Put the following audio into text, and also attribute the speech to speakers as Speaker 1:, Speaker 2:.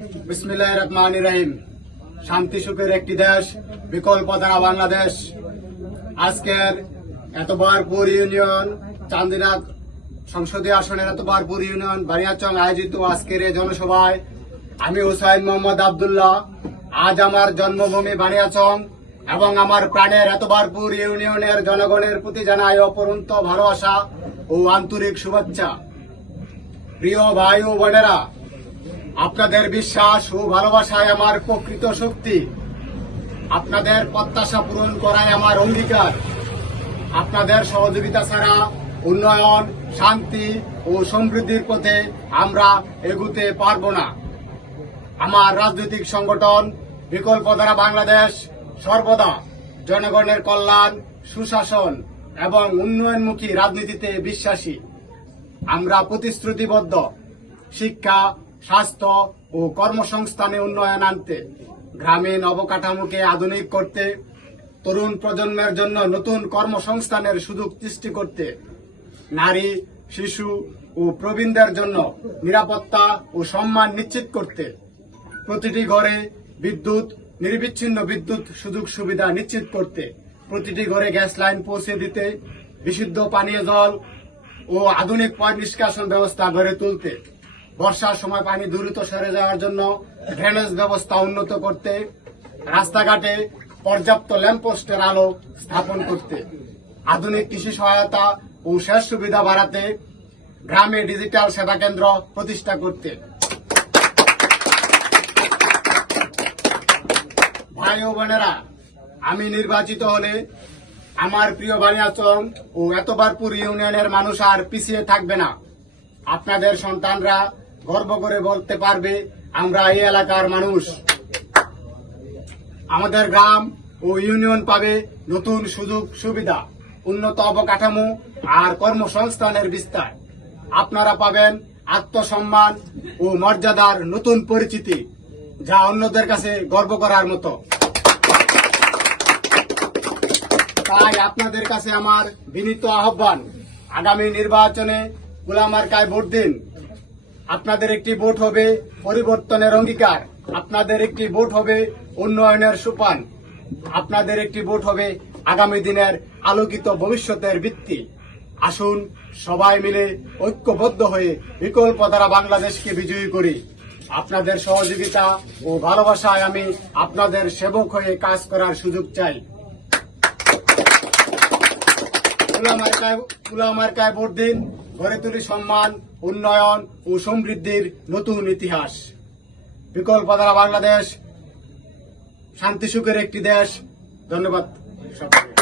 Speaker 1: বিসমিল্লাহ রহমান রহিম। শান্তি সুখের একটি দেশ, বিকল্প ধারা বাংলাদেশ। আজকের এতবারপুর ইউনিয়ন, চান্দিনাথ সংসদীয় আসনের এতবারপুর ইউনিয়ন বানিয়াচং আয়োজিত আজকের এই জনসভায় আমি হুসাইন মোহাম্মদ আবদুল্লাহ। আজ আমার জন্মভূমি বানিয়াচং এবং আমার প্রাণের এতবারপুর ইউনিয়নের জনগণের প্রতি জানাই অপরন্ত ভালোবাসা ও আন্তরিক শুভেচ্ছা। প্রিয় ভাই ও বোনেরা আপনাদের বিশ্বাস ও ভালোবাসায় আমার প্রকৃত শক্তি। আপনাদের প্রত্যাশা পূরণ করায় আমার অঙ্গীকার। আপনাদের সহযোগিতা ছাড়া উন্নয়ন, শান্তি ও সমৃদ্ধির পথে আমরা এগুতে পারব না। আমার রাজনৈতিক সংগঠন বিকল্প দ্বারা বাংলাদেশ সর্বদা জনগণের কল্যাণ, সুশাসন এবং উন্নয়নমুখী রাজনীতিতে বিশ্বাসী। আমরা প্রতিশ্রুতিবদ্ধ। শিক্ষা স্বাস্থ্য ও কর্মসংস্থানে উন্নয়ন আনতে, গ্রামীণ অবকাঠামোকে আধুনিক করতে, তরুণ প্রজন্মের জন্য নতুন কর্মসংস্থানের সুযোগ সৃষ্টি করতে, নারী, শিশু ও প্রবীণদের জন্য নিরাপত্তা ও সম্মান নিশ্চিত করতে, প্রতিটি ঘরে বিদ্যুৎ, নির্বিচ্ছিন্ন বিদ্যুৎ সুযোগ সুবিধা নিশ্চিত করতে, প্রতিটি ঘরে গ্যাস লাইন পৌঁছে দিতে, বিশুদ্ধ পানীয় জল ও আধুনিক পয় নিষ্কাশন ব্যবস্থা গড়ে তুলতে বর্ষার সময় পানি দ্রুত সরে যাওয়ার জন্য ড্রেনেজ ব্যবস্থা উন্নত করতে, রাস্তাঘাটে পর্যাপ্ত ল্যাম্পপোস্টের আলো স্থাপন করতে, আধুনিক কৃষি সহায়তা ও সেচ সুবিধা বাড়াতে, গ্রামে ডিজিটাল সেবা কেন্দ্র প্রতিষ্ঠা করতে। ভাই ও বোনেরা, আমি নির্বাচিত হলে আমার প্রিয় বানিয়াচং ও এতবারপুর ইউনিয়নের মানুষ আর পিছিয়ে থাকবে না। আপনাদের সন্তানরা গর্ব করে বলতে পারবে, আমরা এই এলাকার মানুষ। আমাদের গ্রাম ও ইউনিয়ন পাবে নতুন সুযোগ, সুবিধা, উন্নত অবকাঠামো আর কর্মসংস্থানের বিস্তার। আপনারা পাবেন আত্মসম্মান ও মর্যাদার নতুন পরিচিতি, যা অন্যদের কাছে গর্ব করার মতো। তাই আপনাদের কাছে আমার বিনীত আহ্বান, আগামী নির্বাচনে কুলামার্কায় ভোট দিন। আপনাদের একটি ভোট হবে পরিবর্তনের অঙ্গীকার। আপনাদের একটি ভোট হবে উন্নয়নের সোপান। আপনাদের একটি ভোট হবে আগামী দিনের আলোকিত ভবিষ্যতের ভিত্তি। আসুন সবাই মিলে ঐক্যবদ্ধ হয়ে বিকল্প দ্বারা বাংলাদেশকে বিজয়ী করি। আপনাদের সহযোগিতা ও ভালোবাসায় আমি আপনাদের সেবক হয়ে কাজ করার সুযোগ চাই। কুলামার্কায় ভোট দিন। গড়ে তুলি সম্মান, উন্নয়ন ও সমৃদ্ধির নতুন ইতিহাস। বিকল্প দ্বারা বাংলাদেশ শান্তি সুখের একটি দেশ। ধন্যবাদ সকলকে।